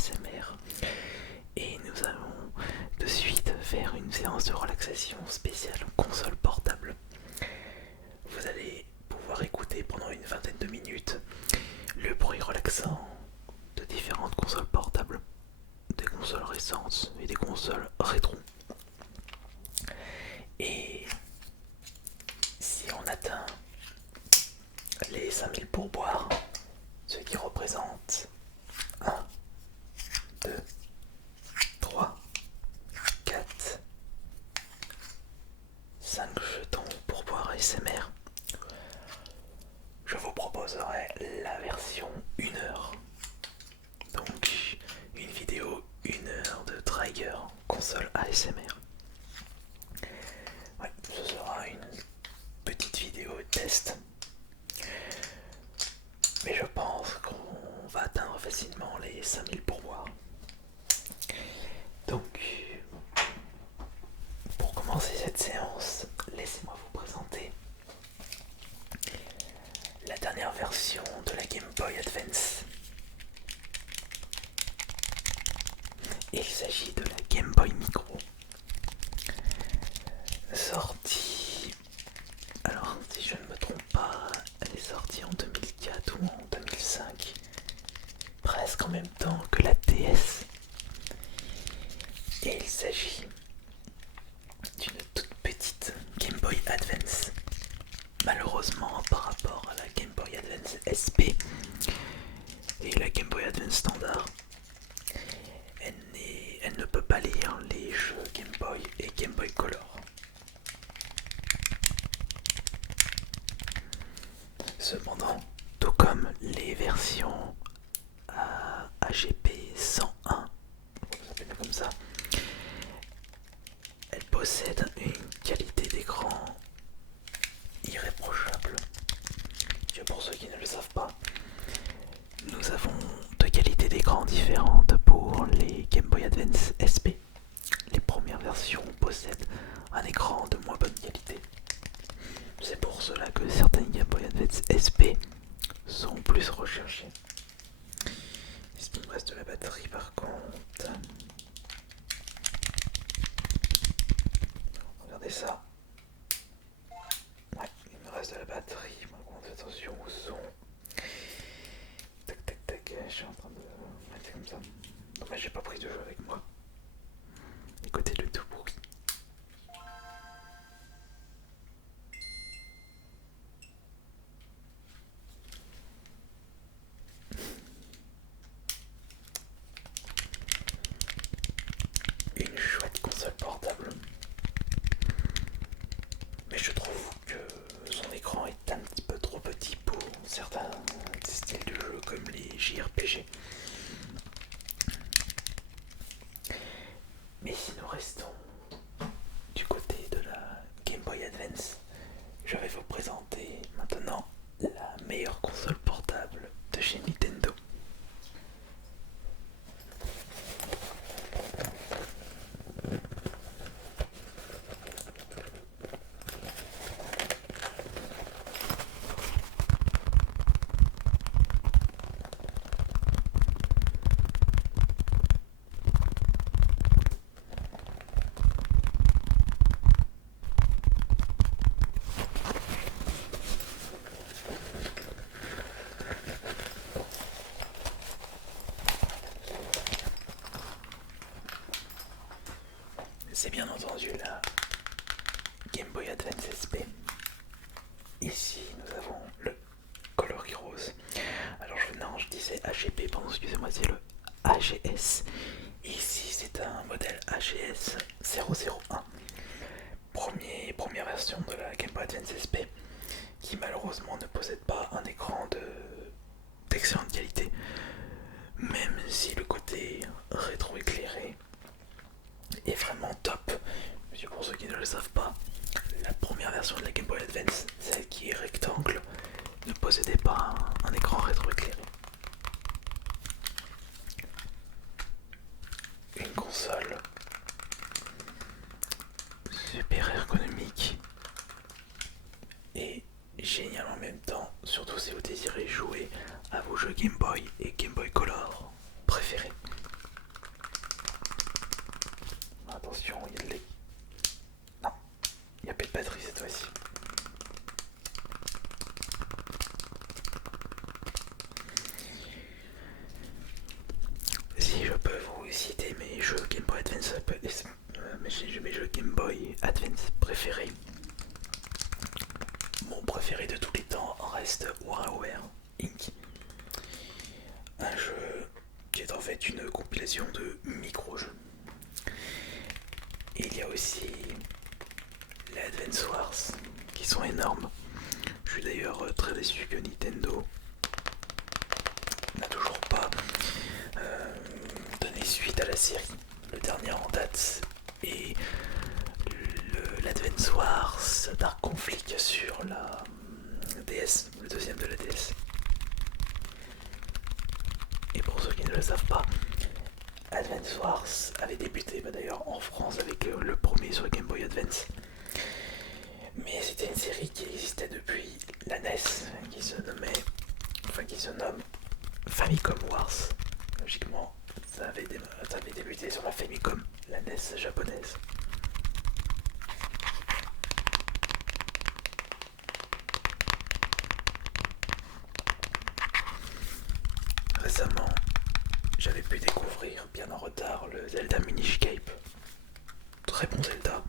ASMR et nous allons de suite faire une séance de relaxation spéciale console portable. Vous allez pouvoir écouter pendant une vingtaine de minutes le bruit relaxant de différentes consoles portables, des consoles récentes et des consoles rétro. Et si on atteint les 5000 pourboires, ce qui représente 1, 2, 3, 4, 5 jetons pourboires ASMR, je vous proposerai la version 1 heure. Donc une vidéo 1 heure de Trigger console ASMR. Ouais, ce sera une petite vidéo test. Mais je pense qu'on va atteindre facilement les 5000 pourboires. Donc, pour commencer cette séance, laissez-moi vous présenter la dernière version de la Game Boy Advance. Il s'agit de la Game Boy Micro, sortie, alors si je ne me trompe pas, elle est sortie en 2004 ou en 2005, presque en même temps que la DS. Et il s'agit d'une toute petite Game Boy Advance. Malheureusement, par rapport à la Game Boy Advance SP et la Game Boy Advance standard, elle ne peut pas lire les jeux Game Boy et Game Boy Color. Cependant, tout comme les versions AGP 101, on s'appelle comme ça, elle possède une qualité d'écran irréprochable. Et pour ceux qui ne le savent pas, nous avons deux qualités d'écran différentes pour les Game Boy Advance SP. Les premières versions possèdent un écran de moins bonne qualité. C'est pour cela que certaines Game Boy Advance SP sont plus recherchées. Est-ce qu'il me reste de la batterie par contre? Regardez ça. Ouais, il me reste de la batterie. Par contre, attention au son. Tac tac tac, je suis en train de mettre comme ça. Dommage, j'ai pas pris de jeu avec moi. Écoutez le tout bruit. Une chouette console portable. Mais je trouve que son écran est un petit peu trop petit pour certains styles de jeux comme les JRPG. Mais si nous restons du côté de la Game Boy Advance, je vais vous présenter maintenant la meilleure console portable de chez Nintendo. C'est bien entendu la Game Boy Advance SP. Ici nous avons le Color Heroes. Alors je disais AGP, pardon, excusez-moi, c'est le AGS. Ici c'est un modèle AGS 001. Première version de la Game Boy Advance SP qui malheureusement ne possède pas un écran d'excellente qualité. Même si le côté rétro-éclairé est vraiment top. Pour ceux qui ne le savent pas, la première version de la Game Boy Advance, celle qui est rectangle, ne possédait pas un écran rétro-éclairé. Une console super ergonomique et géniale en même temps, surtout si vous désirez jouer à vos jeux Game Boy et Game Boy Color préférés. attention, il y a de l'é... Non, il n'y a plus de batterie cette fois-ci. Si je peux vous citer mes jeux Game Boy Advance, mes jeux Game Boy Advance préférés. Mon préféré de tous les temps reste WarioWare Inc. Un jeu qui est en fait une compilation de micro-jeux. Et il y a aussi les Advance Wars qui sont énormes. Je suis d'ailleurs très déçu que Nintendo n'a toujours pas donné suite à la série. Le dernier en date est l'Advance Wars Dark Conflict sur la DS, le deuxième de la DS. Et pour ceux qui ne le savent pas, Advance Wars avait débuté d'ailleurs en France avec le premier sur Game Boy Advance. Mais c'était une série qui existait depuis la NES, qui se nomme Famicom Wars. Logiquement, ça avait débuté sur la Famicom, la NES japonaise. Récemment, j'avais pu découvrir, bien en retard, le Zelda Minish Cape. Très bon Zelda.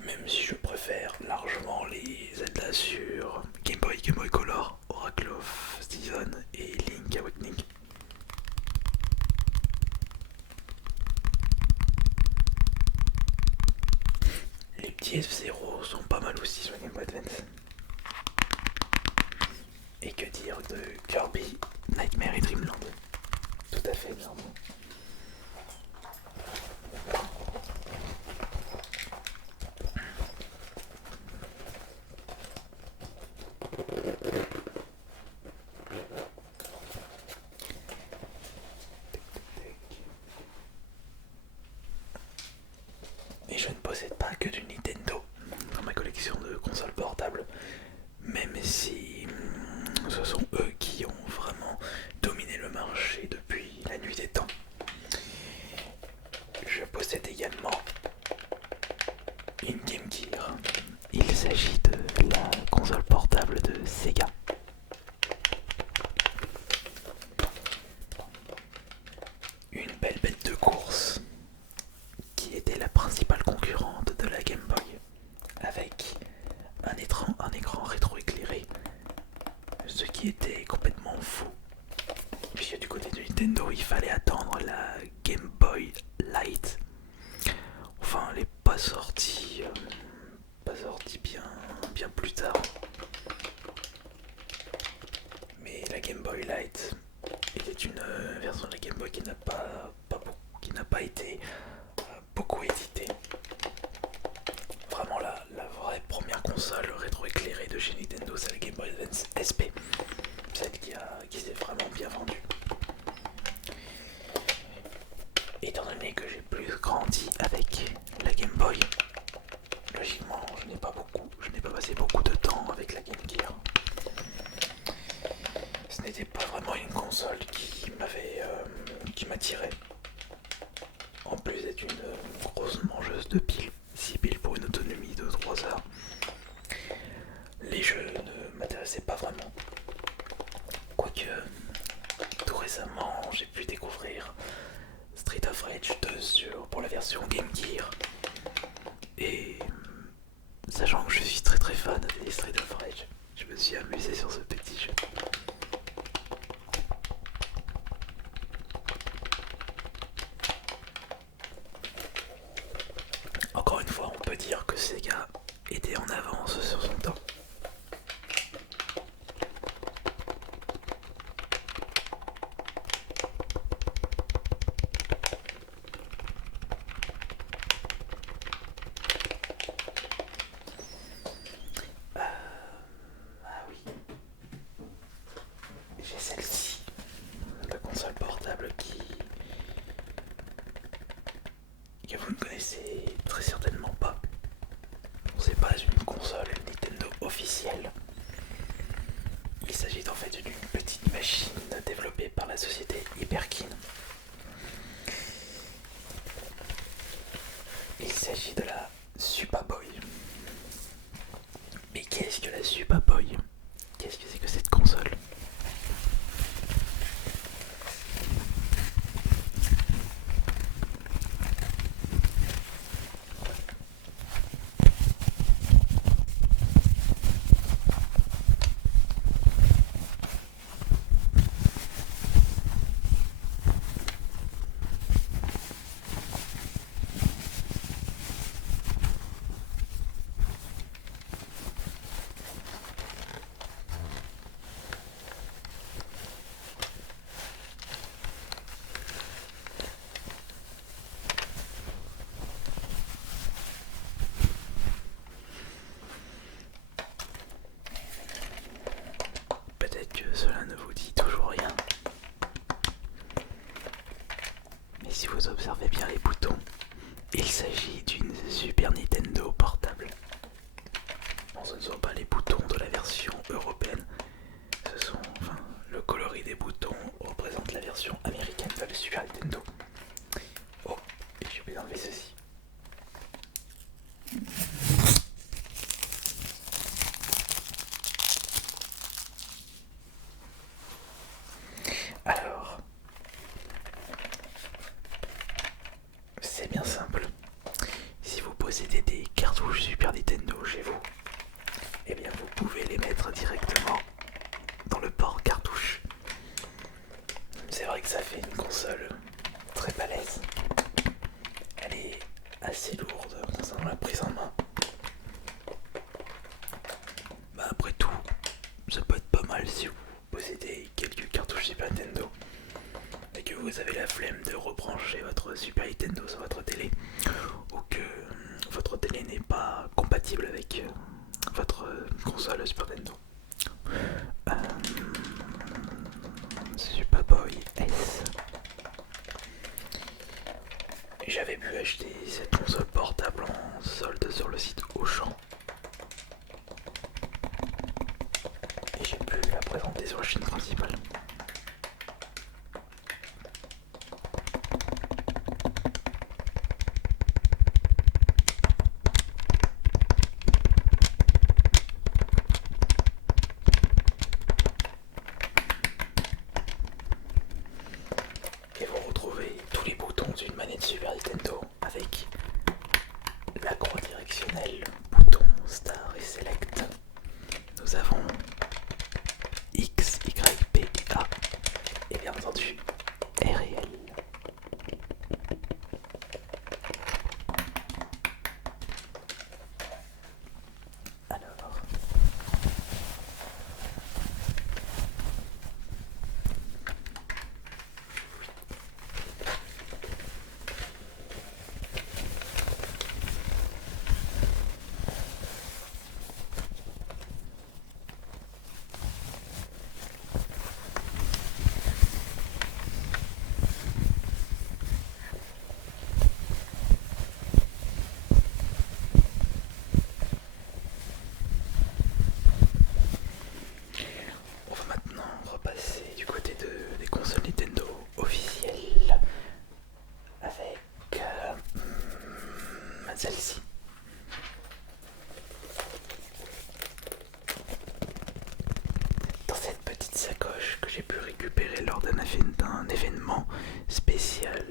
Même si je préfère largement les Zelda sur Game Boy Color, Oracle of Season et Link Awakening. Les petits F-Zero sont pas mal aussi sur Game Boy Advance. Et que dire de Kirby, Nightmare et Dreamland. Tout à fait, clairement. Et je ne possède pas que du Nintendo dans ma collection de consoles portables, même si ce sont eux qui ont vraiment dominé le marché depuis la nuit des temps. Je possède également une Game Gear. Il s'agit de la console portable de Sega. Une belle bête de course qui était la principale concurrente de la Game Boy, avec un écran rétroéclairé, ce qui était complètement fou, puisque du côté de Nintendo il fallait attendre la Game Boy Light. Enfin, elle n'est pas sortie bien plus tard, mais la Game Boy Light était une version de la Game Boy qui n'a pas été beaucoup éditée. Vraiment la vraie première console rétroéclairée de chez Nintendo, c'est la Game Boy Advance SP, celle qui s'est vraiment bien vendue. Étant donné que j'ai plus grandi avec la Game Boy, logiquement je n'ai pas passé beaucoup de temps avec la Game Gear. Ce n'était pas vraiment une console qui m'attirait. En plus d'être une grosse mangeuse de piles, 6 piles pour une autonomie de 3 heures. Les jeux ne m'intéressaient pas vraiment. Quoique, tout récemment, j'ai pu découvrir Street of Rage 2 pour la version Game Gear. Et sachant que je suis très très fan des Street of Rage, je me suis amusé sur ce petit jeu. Encore une fois, on peut dire que Sega était en avance sur son temps. Ah oui, j'ai celle-ci, la console portable que vous ne connaissez très certainement pas. C'est pas une console Nintendo officielle. Il s'agit en fait d'une petite machine développée par la société Hyperkin. la Super Boy. Qu'est-ce que c'est que cette console? Peut-être que cela ne vous dit toujours rien. Mais si vous observez bien les boutons, il s'agit d'une Super Nintendo portable. Non, ce ne sont pas les boutons de la version européenne. Ce sont, enfin, le coloris des boutons représente la version américaine de la Super Nintendo. Oh, et j'ai oublié d'enlever ceci. Alors, c'est bien simple. Si vous possédez des cartouches Super Nintendo chez vous, eh bien vous pouvez les mettre directement dans le port cartouche. C'est vrai que ça fait une console très balèze. Elle est assez lourde concernant la prise en main. Bah après tout, ça peut être pas mal si vous possédez quelques cartouches Super Nintendo et que vous avez la flemme de rebrancher votre Super Nintendo sur votre télé, ou que votre télé n'est pas compatible avec votre console Super Nintendo. Super Boy S. J'avais pu acheter cette console portable en solde sur le site Auchan. Et j'ai pu la présenter sur la chaîne principale. Et vous retrouvez tous les boutons d'une manette Super Nintendo avec la croix directionnelle, bouton Star et Select. Nous avons X, Y, P, A et bien entendu R et L. Alors, on va maintenant repasser du côté des consoles Nintendo officielles avec celle-ci. Dans cette petite sacoche que j'ai pu récupérer lors d'un événement spécial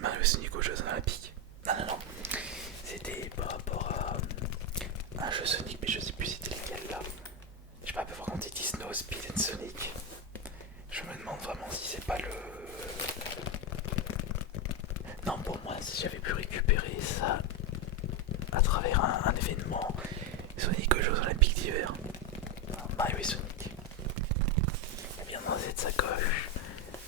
Mario Sonic aux Jeux Olympiques. Non, c'était par rapport à un jeu Sonic, mais je sais plus c'était lequel là. Je sais pas, par contre il dit Snow Speed and Sonic. Je me demande vraiment si c'est pas le... Non, pour moi, si j'avais pu récupérer ça à travers un événement Sonic aux Jeux Olympiques d'hiver. Mario et Sonic. Et bien dans cette sacoche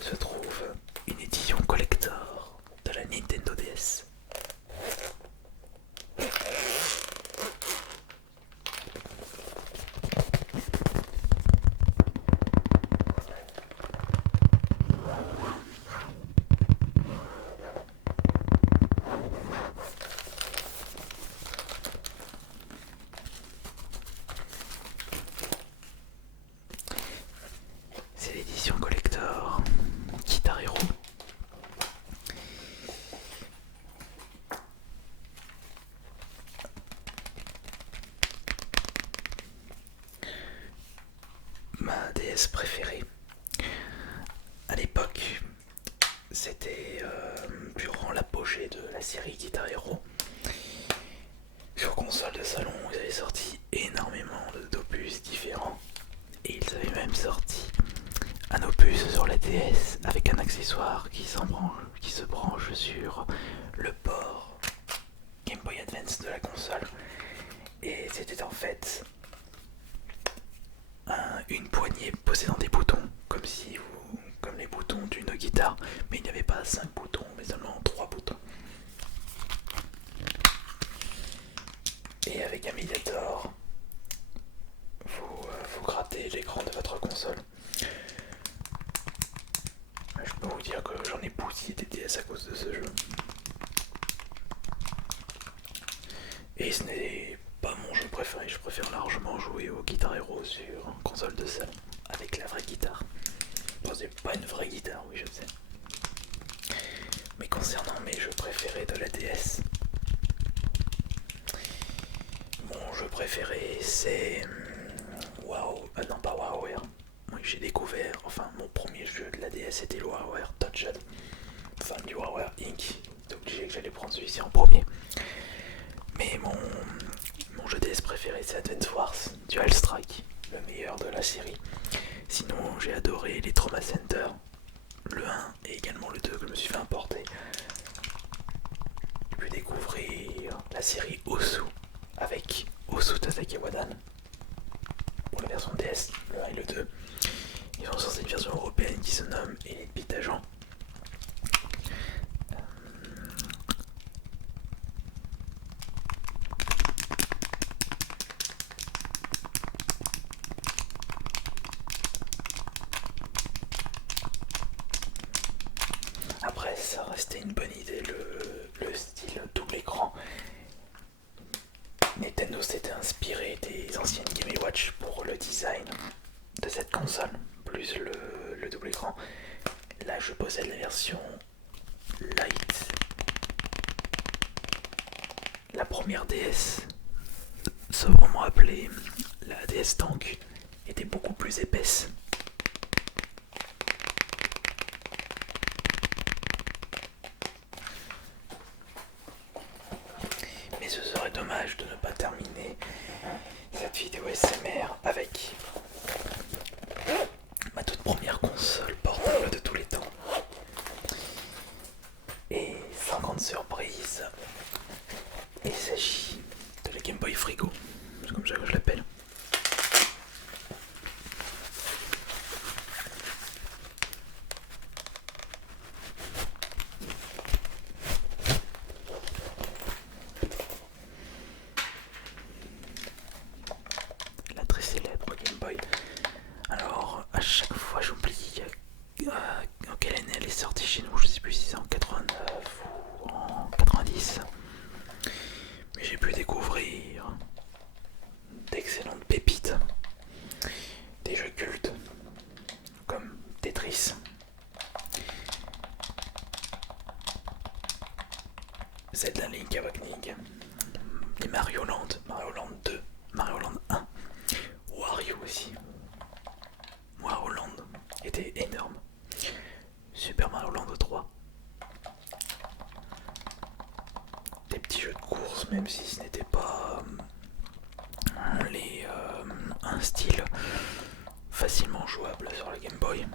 se trouve une édition collector de la Nintendo DS. DS préféré. À l'époque, c'était durant l'apogée de la série Guitar Hero. Sur console de salon, ils avaient sorti énormément d'opus différents. Et ils avaient même sorti un opus sur la DS avec un accessoire qui se branche sur le port Game Boy Advance de la console. Et c'était en fait une poignée possédant des boutons, comme les boutons d'une guitare, mais il n'y avait pas 5 boutons, mais seulement 3 boutons. Et avec un Mediator, vous grattez l'écran de votre console. Je peux vous dire que j'en ai bousillé des DS à cause de ce jeu. Et ce n'est pas mon jeu préféré, je préfère largement jouer au Guitar Hero sur console de salon, avec la vraie guitare. Bon, c'est pas une vraie guitare, oui je sais. Mais concernant mes jeux préférés de la DS, mon jeu préféré c'est... non pas WarioWare. Oui, j'ai découvert, enfin mon premier jeu de la DS c'était le WarioWare Touched. Enfin du WarioWare Inc. C'est obligé que j'allais prendre celui-ci en premier. Mais mon jeu DS préféré c'est Advance Wars Dual Strike, le meilleur de la série. Sinon j'ai adoré les Trauma Center, le 1 et également le 2 que je me suis fait importer. J'ai pu découvrir la série Osu avec Osu Tatake Wadan pour la version DS, le 1 et le 2. Ils ont sorti une version européenne qui se nomme Elite Beat Agent. Après, ça restait une bonne idée, le style double écran. Nintendo s'était inspiré des anciennes Game & Watch pour le design de cette console, plus le double écran. Là, je possède la version Lite. La première DS, sobrement appelée la DS Tank, était beaucoup plus épaisse. Mais ce serait dommage de ne pas terminer cette vidéo SMR avec ma toute première console portable de tous les temps. Et sans grande surprise, il s'agit de la Game Boy Frigo, c'est comme ça que je l'appelle. La très célèbre Game Boy. Alors, à chaque fois j'oublie en quelle année elle est sortie chez nous, je sais plus si c'est en 89 ou en 90. Mais j'ai pu découvrir d'excellentes pépites, des jeux cultes comme Tetris, Zelda Link Awakening, les Mario Land, Mario Land 2, Mario Land 1, Wario aussi. Wario Land était énorme. Super Mario Land 3. Des petits jeux de course, même si ce n'était pas un style facilement jouable sur la Game Boy.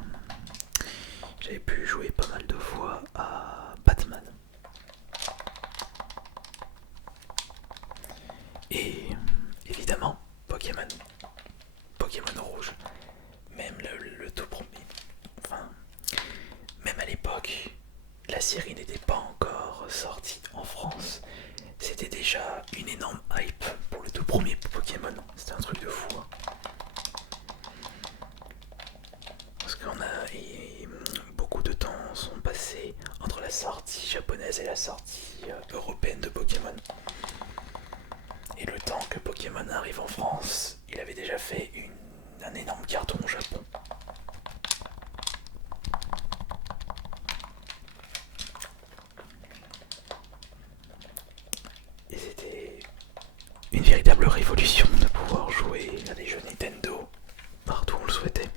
J'avais pu jouer pas mal de fois à Batman. Et évidemment, Pokémon. Pokémon Rouge. Même le tout premier. Enfin, même à l'époque, la série n'était pas encore sortie en France. C'était déjà une énorme hype pour le tout premier Pokémon. C'était un truc de fou. Hein. Parce beaucoup de temps sont passés entre la sortie japonaise et la sortie européenne de Pokémon. Et le temps que Pokémon arrive en France, il avait déjà fait un énorme carton au Japon. Et c'était une véritable révolution de pouvoir jouer à des jeux Nintendo partout où on le souhaitait.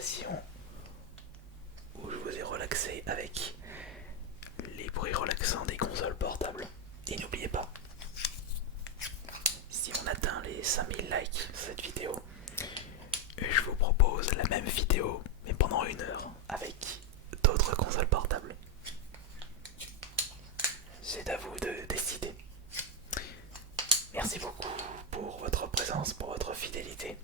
relaxation où je vous ai relaxé avec les bruits relaxants des consoles portables. Et n'oubliez pas, si on atteint les 5000 likes sur cette vidéo, je vous propose la même vidéo mais pendant 1 heure avec d'autres consoles portables. C'est à vous de décider. Merci beaucoup pour votre présence, pour votre fidélité.